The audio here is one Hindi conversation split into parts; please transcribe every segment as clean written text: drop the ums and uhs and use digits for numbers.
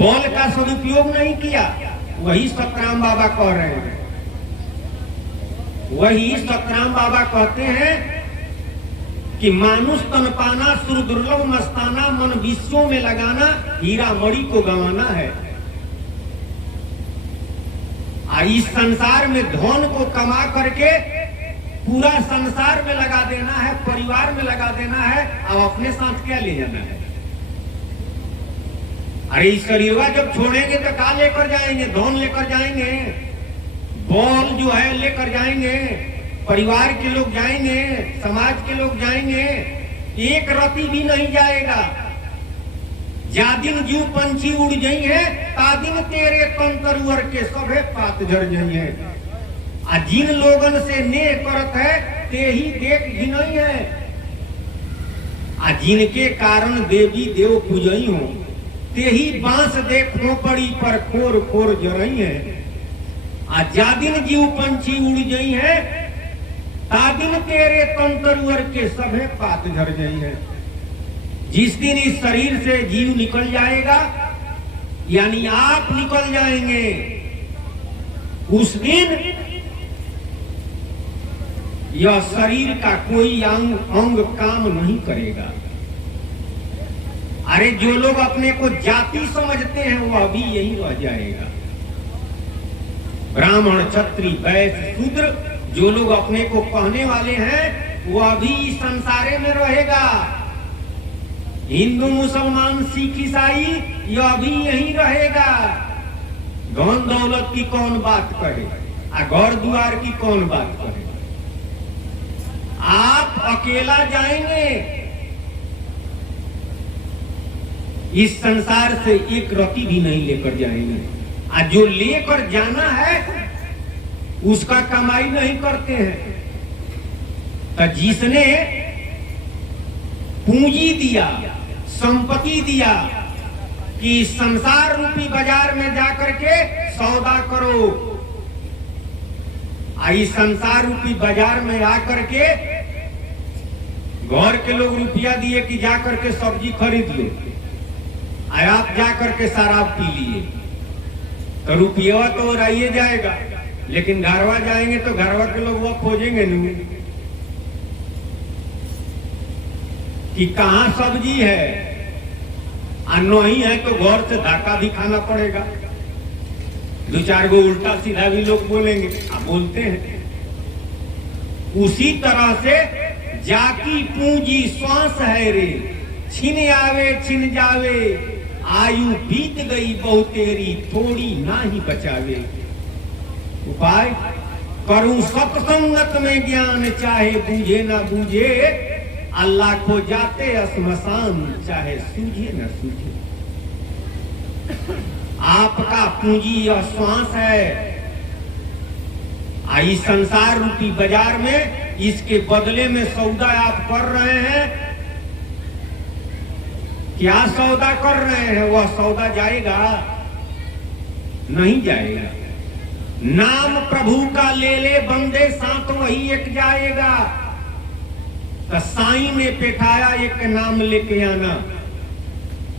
बल का सदुपयोग नहीं किया। वही सतराम बाबा कह रहे हैं, वही सतराम बाबा कहते हैं कि मानुष तन पाना सुर दुर्लभ मस्ताना, मन विश्वों में लगाना, हीरा मणि को गंवाना है। इस संसार में धन को कमा करके पूरा संसार में लगा देना है, परिवार में लगा देना है, अब अपने साथ क्या ले जाना है? अरे इस शरीरवा जब छोड़ेंगे तो क्या लेकर जाएंगे? धन लेकर जाएंगे, बॉल जो है लेकर जाएंगे, परिवार के लोग जाएंगे, समाज के लोग जाएंगे, एक रति भी नहीं जाएगा। जा दिन जीव पंछी उड़ जाई है, ता दिन तेरे कंतरुअर के सभे पात झड़ जाई है। आ जिन लोगन से नेह करत है ते ही देख घिनई है। आ जिनके कारण देवी देव पूजई हो ते ही बांस देखो पड़ी पर खोर खोर जरई है। आ जा दिन जीव पंछी उड़ जाई है, ता दिन तेरे कंतरुअर के सभे पात झड़ जाई है। जिस दिन इस शरीर से जीव निकल जाएगा, यानी आप निकल जाएंगे, उस दिन यह शरीर का कोई अंग काम नहीं करेगा। अरे जो लोग अपने को जाति समझते हैं वह भी यही रह जाएगा। ब्राह्मण क्षत्रिय वैश्य शूद्र जो लोग अपने को कहने वाले हैं वह भी इस संसारे में रहेगा। हिंदू मुसलमान सिख ईसाई यह भी यही रहेगा। धन दौलत की कौन बात कहे, घर द्वार की कौन बात कहे? आप अकेला जाएंगे, इस संसार से एक रति भी नहीं लेकर जाएंगे। जो लेकर जाना है उसका कमाई नहीं करते हैं। तो जिसने पूंजी दिया, संपत्ति दिया कि संसार रूपी बाजार में जाकर के सौदा करो, इस संसार रूपी बाजार में आकर के घर के लोग रुपया दिए कि जाकर के सब्जी खरीद लो, आप जाकर के शराब पी लिए, तो रुपया तो रहिए जाएगा, लेकिन घरवा जाएंगे तो घरवा के लोग वो खोजेंगे नहीं कि कहाँ सब्जी है, नहीं है तो घर से धक्का भी खाना पड़ेगा। दो चार गो उल्टा सीधा भी लोग बोलेंगे, आप बोलते हैं। उसी तरह से जाकी पूंजी श्वास है रे, छिन आवे छिन जावे, आयु बीत गई बहु तेरी, थोड़ी ना ही बचावे। उपाय करूं सत्संगत में ज्ञान, चाहे बूझे ना बूझे, अल्लाह को जाते श्मशान, चाहे सूझे न सूझे। आपका पूंजी यह श्वास है। इस संसार रूपी बाजार में इसके बदले में सौदा आप कर रहे हैं। क्या सौदा कर रहे हैं? वह सौदा जाएगा? नहीं जाएगा। नाम प्रभु का ले ले बंदे, साथ वही एक जाएगा। तो साईं ने बैठाया एक नाम लेके आना,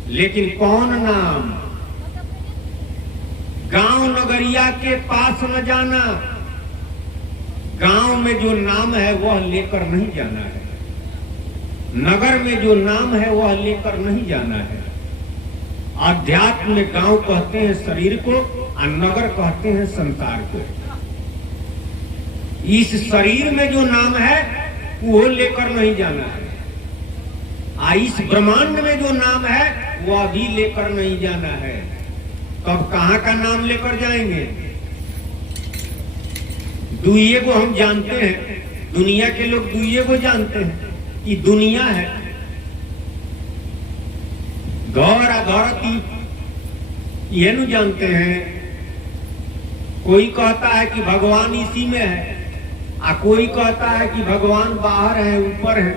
लेकिन कौन नाम? गांव नगरिया के पास न जाना, गांव में जो नाम है वह लेकर नहीं जाना है, नगर में जो नाम है वह लेकर नहीं जाना है। अध्यात्म में गांव कहते हैं शरीर को और नगर कहते हैं संसार को। इस शरीर में जो नाम है वो लेकर नहीं जाना है। इस ब्रह्मांड में जो नाम है वह भी लेकर नहीं जाना है। तब कहां का नाम लेकर जाएंगे? दुनिया को हम जानते हैं, दुनिया के लोग दुनिया को जानते हैं कि दुनिया है, गौर अधौरती ये नहीं जानते हैं। कोई कहता है कि भगवान इसी में है, कोई कहता है कि भगवान बाहर है, ऊपर है।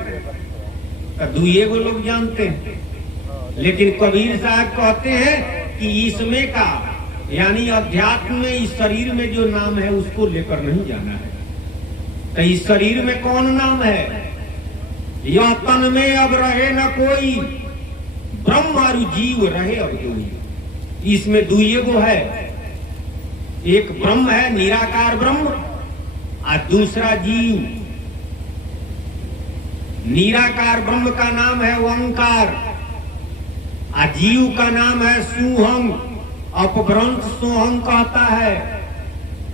तो दुनिया को लोग जानते हैं, लेकिन कबीर साहब कहते हैं कि इसमें का यानी अध्यात्म में इस शरीर में जो नाम है उसको लेकर नहीं जाना है। तो इस शरीर में कौन नाम है? यह तन में अब रहे न कोई, ब्रह्म और जीव रहे अब कोई। इसमें दुइये गो है, एक ब्रह्म है निराकार ब्रह्म और दूसरा जीव। निराकार ब्रह्म का नाम है ओंकार और जीव का नाम है सोहम। अपभ्रंश सोहम कहता है,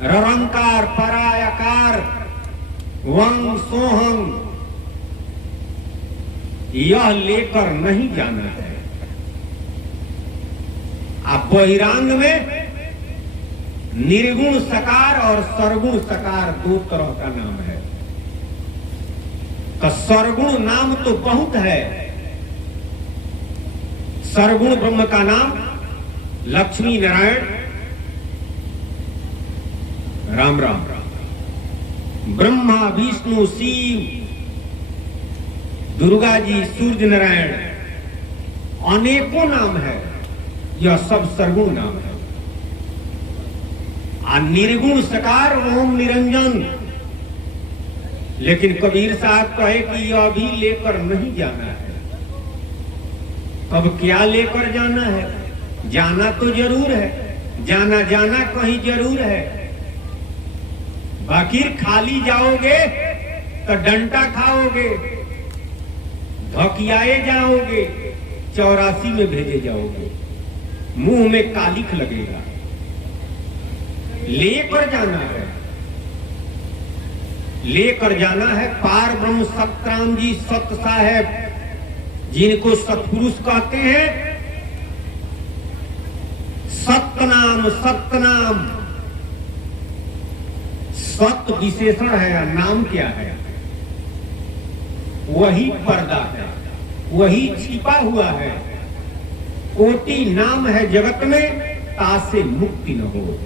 ररंकार परायकार वंग सोहम। यह लेकर नहीं जाना है। आप बहिरांग में निर्गुण सकार और सरगुण सकार दो तरह का नाम है। तो सरगुण नाम तो बहुत है। सरगुण ब्रह्म का नाम लक्ष्मी नारायण राम राम, ब्रह्मा विष्णु शिव दुर्गा जी सूर्य नारायण अनेकों नाम है। यह सब सरगुण नाम है। निर्गुण सकार ओम निरंजन। लेकिन कबीर साहब कहे कि यह भी लेकर नहीं जाना है। अब क्या लेकर जाना है? जाना तो जरूर है, जाना जाना कहीं जरूर है। बाकी खाली जाओगे तो डंटा खाओगे, धकियाए जाओगे, 84 में भेजे जाओगे, मुंह में कालिख लगेगा। लेकर जाना है, लेकर जाना है। पार ब्रह्म सतराम जी सत साहेब, जिनको सतपुरुष कहते हैं, सतनाम सतनाम। सत विशेषण है, नाम क्या है? वही पर्दा है, वही छिपा हुआ है। कोटि नाम है जगत में, तासे मुक्ति न हो।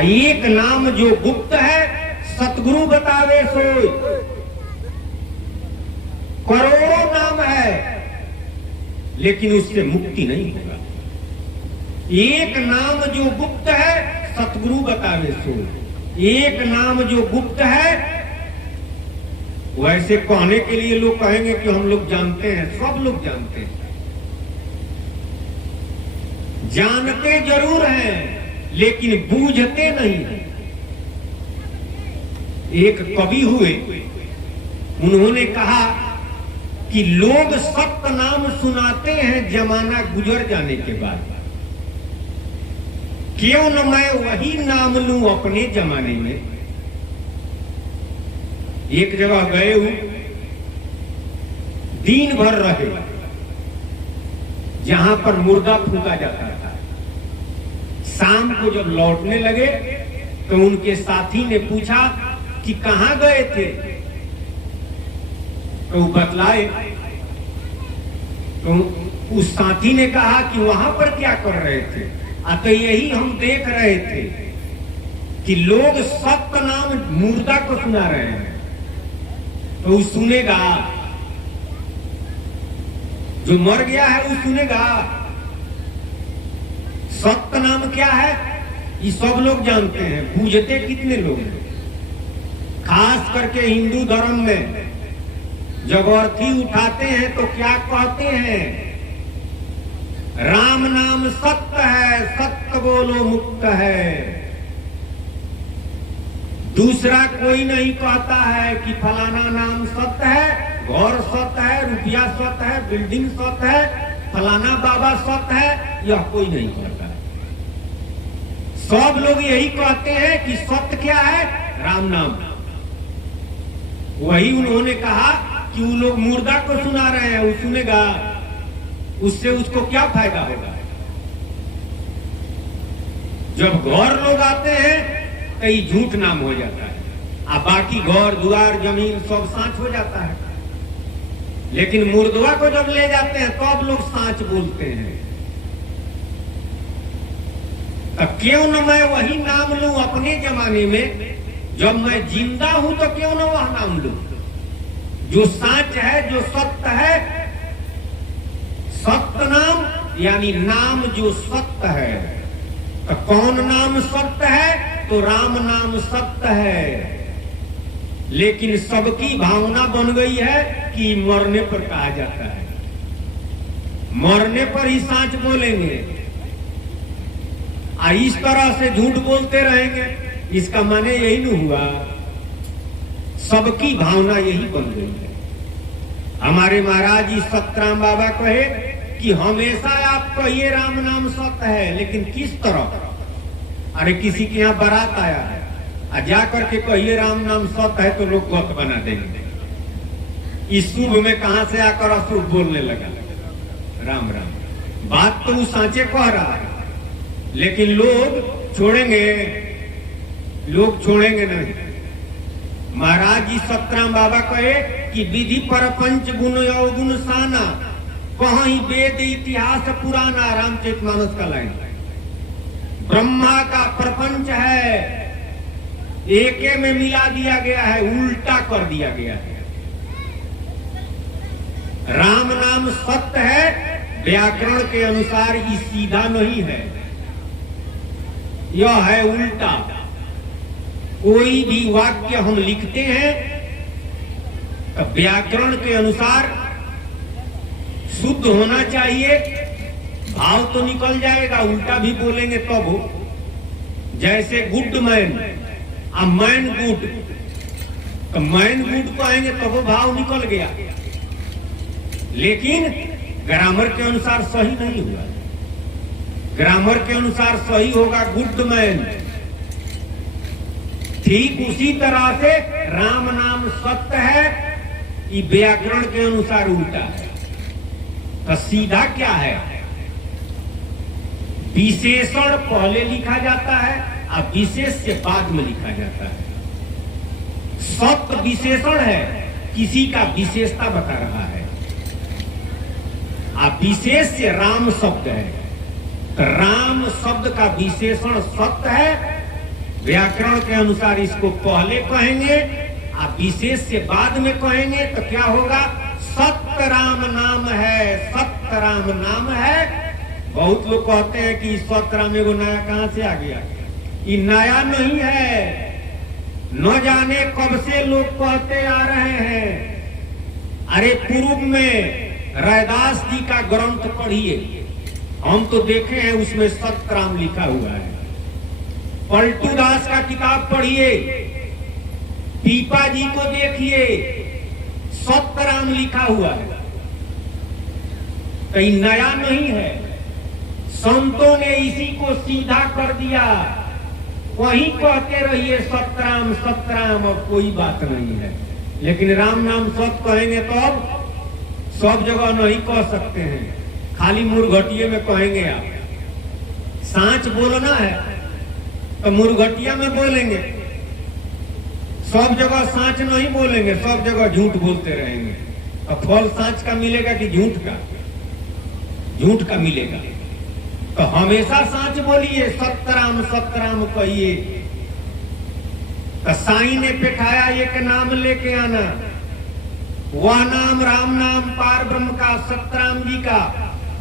एक नाम जो गुप्त है, सतगुरु बतावे सोई। करोड़ों नाम है, लेकिन उससे मुक्ति नहीं होगा। एक नाम जो गुप्त है, सतगुरु बतावे सोई। एक नाम जो गुप्त है, वैसे कहने के लिए लोग कहेंगे कि हम लोग जानते हैं। सब लोग जानते हैं, जानते जरूर हैं, लेकिन बूझते नहीं है। एक कवि हुए, उन्होंने कहा कि लोग सत्य नाम सुनाते हैं जमाना गुजर जाने के बाद। क्यों न मैं वही नाम लूं अपने जमाने में। एक जगह गए हूं, दिन भर रहे, जहां पर मुर्दा फूंका जाता था। शाम को जब लौटने लगे तो उनके साथी ने पूछा कि कहां गए थे? तो वो बतलाए। तो उस साथी ने कहा कि वहां पर क्या कर रहे थे? तो यही हम देख रहे थे कि लोग सत्य नाम मुर्दा को सुना रहे हैं। तो वो सुनेगा, जो मर गया है वो सुनेगा। सत्य नाम क्या है ये सब लोग जानते हैं, बूझते कितने लोग हैं। खास करके हिंदू धर्म में जब अर्थी उठाते हैं तो क्या कहते हैं? राम नाम सत्य है, सत्य बोलो मुक्त है। दूसरा कोई नहीं कहता है कि फलाना नाम सत्य है, घर सत्य है, रुपया सत्य है, बिल्डिंग सत्य है, फलाना बाबा सत्य है। यह कोई नहीं कहता। सब लोग यही कहते हैं कि सत्य क्या है? राम नाम। वही उन्होंने कहा कि वो लोग मुर्दा को सुना रहे हैं, वो सुनेगा, उससे उसको क्या फायदा होगा? जब घर लोग आते हैं तो ये झूठ नाम हो जाता है, और बाकी घर द्वार जमीन सब सांच हो जाता है। लेकिन मुर्दवा को जब ले जाते हैं तो अब लोग सांच बोलते हैं। तो क्यों न मैं वही नाम लूं अपने जमाने में? जब मैं जिंदा हूं तो क्यों न वह नाम लूं जो सांच है, जो सत्य है। सत्य नाम यानी नाम जो सत्य है। तो कौन नाम सत्य है? तो राम नाम सत्य है। लेकिन सबकी भावना बन गई है कि मरने पर कहा जाता है, मरने पर ही सांच बोलेंगे। इस तरह से झूठ बोलते रहेंगे, इसका माने यही नहीं हुआ, सबकी भावना यही बन गई है। हमारे महाराज जी सतराम बाबा कहे कि हमेशा आप कहिए राम नाम सत्य है, लेकिन किस तरह? अरे किसी के यहाँ बारात आया है, जा करके कहिए राम नाम सत्य है, तो लोग गौत बना देंगे। इस शुभ में कहां से आकर अशुभ बोलने लगा। राम राम, बात तो वो सांचे कह रहा है, लेकिन लोग छोड़ेंगे नहीं। महाराज जी सतराम बाबा कहे कि विधि पर पंच गुण अवगुण साना, कहीं वेद इतिहास पुराना। रामचरितमानस का लाइन, ब्रह्मा का प्रपंच है, एके में मिला दिया गया है, उल्टा कर दिया गया है। राम नाम सत्य है, व्याकरण के अनुसार ये सीधा नहीं है, यह है उल्टा। कोई भी वाक्य हम लिखते हैं तो व्याकरण के अनुसार शुद्ध होना चाहिए, भाव तो निकल जाएगा, उल्टा भी बोलेंगे तब हो। जैसे गुड मैन, मैन गुड, तो मैन गुड कहेंगे तो वो भाव निकल गया, लेकिन ग्रामर के अनुसार सही नहीं हुआ। ग्रामर के अनुसार सही होगा गुड मैन। ठीक उसी तरह से राम नाम सत्य है, ये व्याकरण के अनुसार उल्टा है। तो सीधा क्या है? विशेषण पहले लिखा जाता है और विशेष से बाद में लिखा जाता है। सत्य विशेषण है, किसी का विशेषता बता रहा है। विशेष से राम शब्द है, तो राम शब्द का विशेषण सत्य है। व्याकरण के अनुसार इसको पहले कहेंगे और विशेष से बाद में कहेंगे तो क्या होगा? सत्य राम नाम है, सत्य राम नाम है। बहुत लोग कहते हैं कि सत्य राम एगो नया कहां से आ गया? ये नया नहीं है, न जाने कब से लोग कहते आ रहे हैं। अरे पूर्व में रैदास जी का ग्रंथ पढ़िए, हम तो देखे हैं उसमें सतराम लिखा हुआ है। पलटू दास का किताब पढ़िए, पीपा जी को देखिए, सतराम लिखा हुआ है। कहीं नया नहीं है, संतों ने इसी को सीधा कर दिया। वही कहते रहिए सतराम सतराम, अब कोई बात नहीं है। लेकिन राम नाम सत कहेंगे तो अब सब जगह नहीं कह सकते हैं, खाली मुरघटिये में कहेंगे। आप सांच बोलना है तो मुरघटिया में बोलेंगे, सब जगह सांच नहीं बोलेंगे, सब जगह झूठ बोलते रहेंगे। अब फल सांच का मिलेगा कि झूठ का? झूठ का मिलेगा। तो हमेशा सांच बोलिए, सतराम सतराम कहिए। तो साईं ने बैठाया एक नाम लेके आना, वह नाम राम नाम पार ब्रह्म का, सतराम जी का,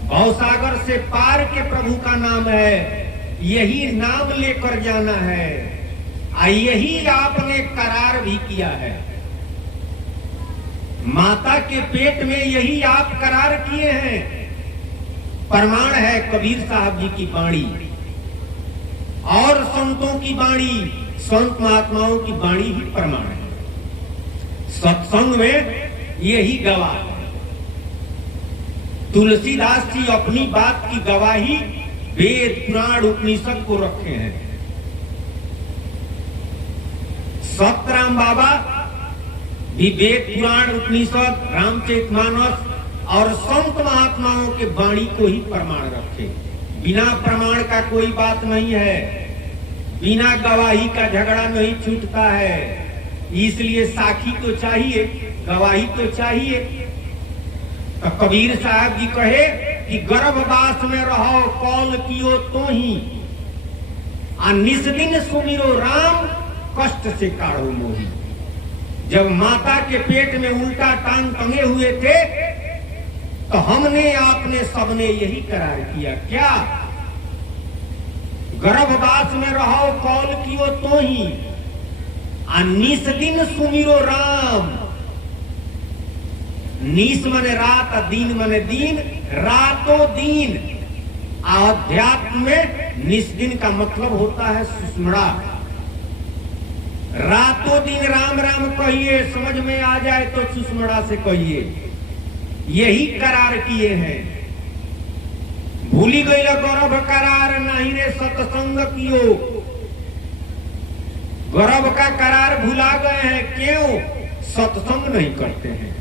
भवसागर से पार के प्रभु का नाम है। यही नाम लेकर जाना है, यही आपने करार भी किया है। माता के पेट में यही आप करार किए हैं। प्रमाण है कबीर साहब जी की वाणी और संतों की वाणी, संत महात्माओं की वाणी ही प्रमाण है। सत्संग में यही गवाह है। तुलसीदास जी अपनी बात की गवाही वेद पुराण उपनिषद को रखे हैं। सतराम बाबा भी वेद पुराण उपनिषद, रामचरितमानस और संत महात्माओं के वाणी को ही प्रमाण रखे। बिना प्रमाण का कोई बात नहीं है, बिना गवाही का झगड़ा नहीं छूटता है। इसलिए साखी तो चाहिए, गवाही तो चाहिए। तो कबीर साहब जी कहे कि गर्भवास में रहो कौल कियो तो ही, निस दिन सुमिरो राम कष्ट से काढ़ो मोही। जब माता के पेट में उल्टा टांग टंगे हुए थे तो हमने आपने सबने यही करार किया। क्या? गर्भवास में रहो कौल कियो तो ही, निस दिन सुमिरो राम। निस मने रात, दिन मने दिन, रातों दिन अध्यात्म में निस्दिन का मतलब होता है सुस्मरा। रातों दिन राम राम कहिए, समझ में आ जाए तो सुस्मरा से कहिए, यही करार किए हैं। भूली गई गौरव करार नहीं रे सत्संग कियो। गौरव का करार भुला गए हैं, क्यों? सत्संग नहीं करते हैं।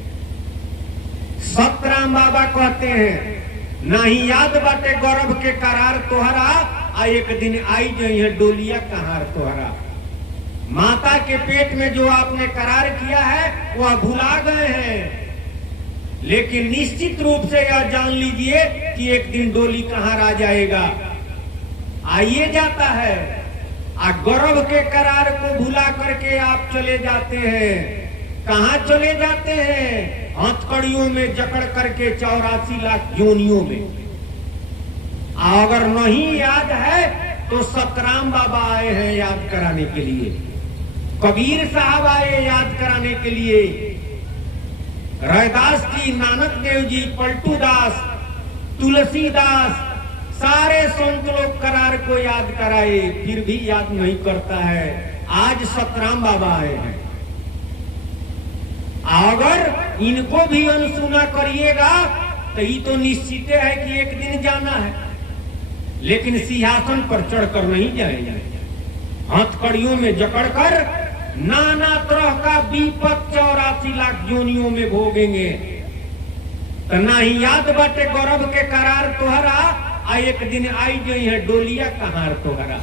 सतराम बाबा कहते हैं, नहीं याद बाटे गौरव के करार तोहरा, आ एक दिन आई गई है डोलिया कहार तोहरा। माता के पेट में जो आपने करार किया है वह भुला गए हैं, लेकिन निश्चित रूप से यह जान लीजिए कि एक दिन डोली कहां आ जाएगा, आइए जाता है। आ गौरव के करार को भुला करके आप चले जाते हैं। कहां चले जाते हैं? हथकड़ियों में जकड़ करके 84 लाख योनियों में। अगर नहीं याद है तो सतराम बाबा आए हैं याद कराने के लिए, कबीर साहब आए याद कराने के लिए, रैदास जी, नानक देव जी, पलटू दास, तुलसीदास, सारे संत लोग करार को याद कराए, फिर भी याद नहीं करता है। आज सतराम बाबा आए हैं। अगर इनको भी अनसुना करिएगा तो ये तो निश्चित है कि एक दिन जाना है, लेकिन सिंहासन पर चढ़कर नहीं जाएंगे। हथकड़ियों में जकड़कर नाना तरह का विपद 84 लाख योनियों में भोगेंगे। तो ना ही याद बाटे गौरव के करार तोहरा, आ एक दिन आई गई है डोलिया कहार तोहरा।